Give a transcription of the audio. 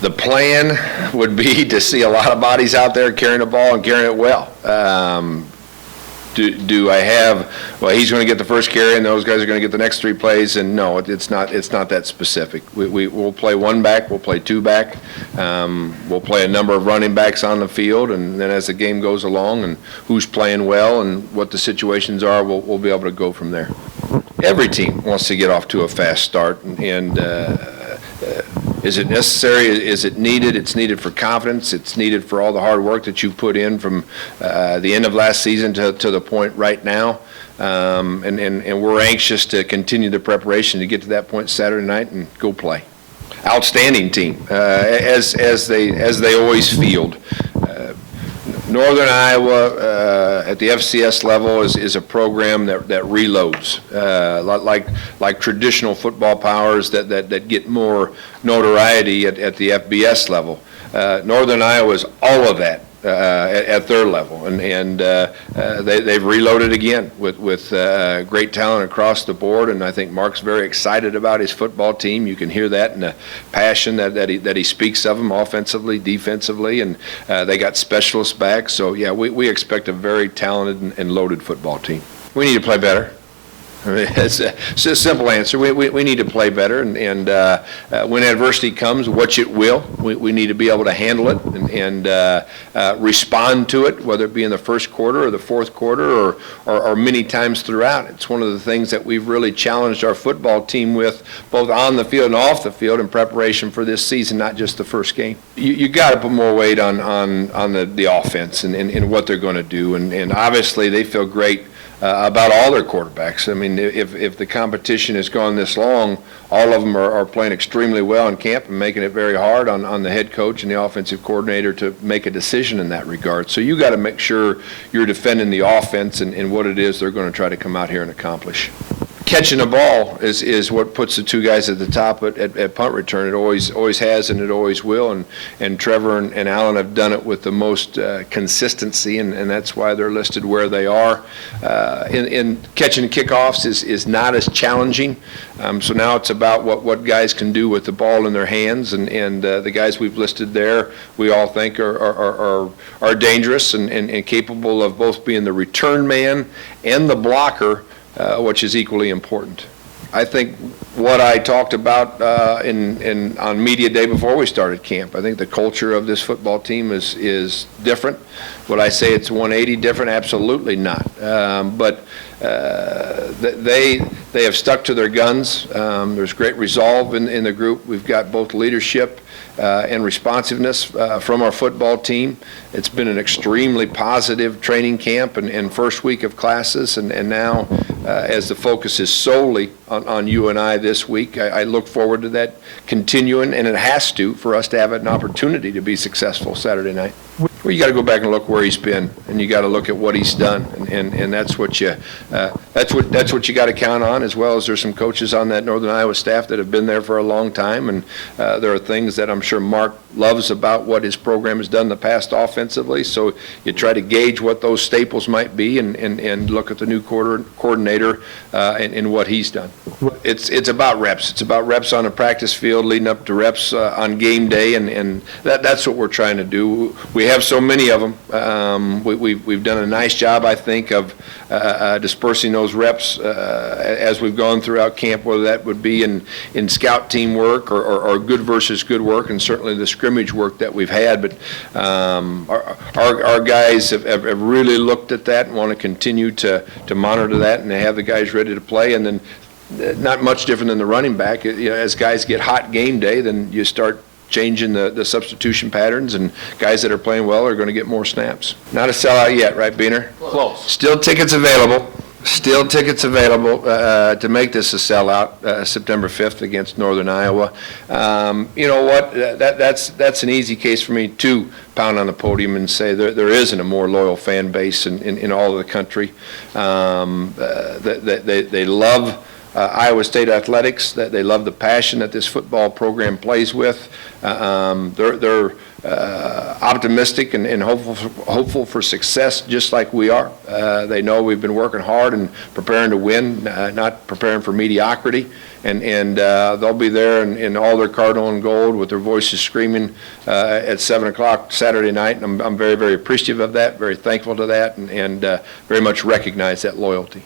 The plan would be to see a lot of bodies out there carrying the ball and carrying it well. Do I have, well, he's going to get the first carry and those guys are going to get the next 3 plays, and no, it's not that specific. We'll play 1 back, we'll play 2 back, we'll play a number of running backs on the field, and then as the game goes along and who's playing well and what the situations are, we'll be able to go from there. Every team wants to get off to a fast start, and is it necessary? Is it needed? It's needed for confidence. It's needed for all the hard work that you've put in from the end of last season to the point right now. And we're anxious to continue the preparation to get to that point Saturday night and go play. Outstanding team, as they always field. Northern Iowa at the FCS level is a program that reloads, like traditional football powers that get more notoriety at the FBS level. Northern Iowa is all of that at their level, and they've reloaded again with great talent across the board, and I think Mark's very excited about his football team. You can hear that in the passion that he speaks of them offensively, defensively, and they got specialists back. So yeah, we expect a very talented and loaded football team. We need to play better. I mean, it's a simple answer. We need to play better, and when adversity comes, which it will, we need to be able to handle it and respond to it, whether it be in the first quarter or the fourth quarter or many times throughout. It's one of the things that we've really challenged our football team with, both on the field and off the field, in preparation for this season, not just the first game. You got to put more weight on the offense and what they're going to do, and obviously they feel great about all their quarterbacks. I mean, if the competition has gone this long, all of them are playing extremely well in camp and making it very hard on the head coach and the offensive coordinator to make a decision in that regard. So you got to make sure you're defending the offense and what it is they're going to try to come out here and accomplish. Catching the ball is what puts the 2 guys at the top at punt return. It always has and it always will, and Trevor and Alan have done it with the most consistency, and that's why they're listed where they are. In catching kickoffs is not as challenging, so now it's about what guys can do with the ball in their hands, and the guys we've listed there we all think are dangerous and capable of both being the return man and the blocker, which is equally important. I think what I talked about on media day before we started camp, I think the culture of this football team is different. Would I say it's 180 different? Absolutely not. But they have stuck to their guns. There's great resolve in the group. We've got both leadership and responsiveness from our football team. It's been an extremely positive training camp and first week of classes, and now as the focus is solely on you and I this week, I look forward to that continuing, and it has to, for us to have an opportunity to be successful Saturday night. Well, you got to go back and look where he's been, and you got to look at what he's done, and that's what you got to count on, as well as there's some coaches on that Northern Iowa staff that have been there for a long time, and there are things that I'm sure Mark loves about what his program has done in the past offensively. So you try to gauge what those staples might be, and look at the new coordinator and what he's done. It's about reps. It's about reps on a practice field, leading up to reps on game day, and that's what we're trying to do. We have so many of them. We've done a nice job, I think, of dispersing those reps as we've gone throughout camp, whether that would be in scout team work or good versus good work, and certainly the scrimmage work that we've had. But our guys have really looked at that and want to continue to monitor that, and they have the guys ready to play. And then not much different than the running back. As guys get hot game day, then you start changing the substitution patterns, and guys that are playing well are going to get more snaps. Not a sellout yet, right, Beener? Close. Still tickets available. Still tickets available to make this a sellout September 5th against Northern Iowa. You know what? That's an easy case for me to pound on the podium and say there isn't a more loyal fan base in all of the country. They love Iowa State athletics, that they love the passion that this football program plays with. They're optimistic and hopeful for success, just like we are. They know we've been working hard and preparing to win, not preparing for mediocrity. And they'll be there in all their cardinal and gold with their voices screaming at 7 o'clock Saturday night. And I'm very, very appreciative of that, very thankful to that, and very much recognize that loyalty.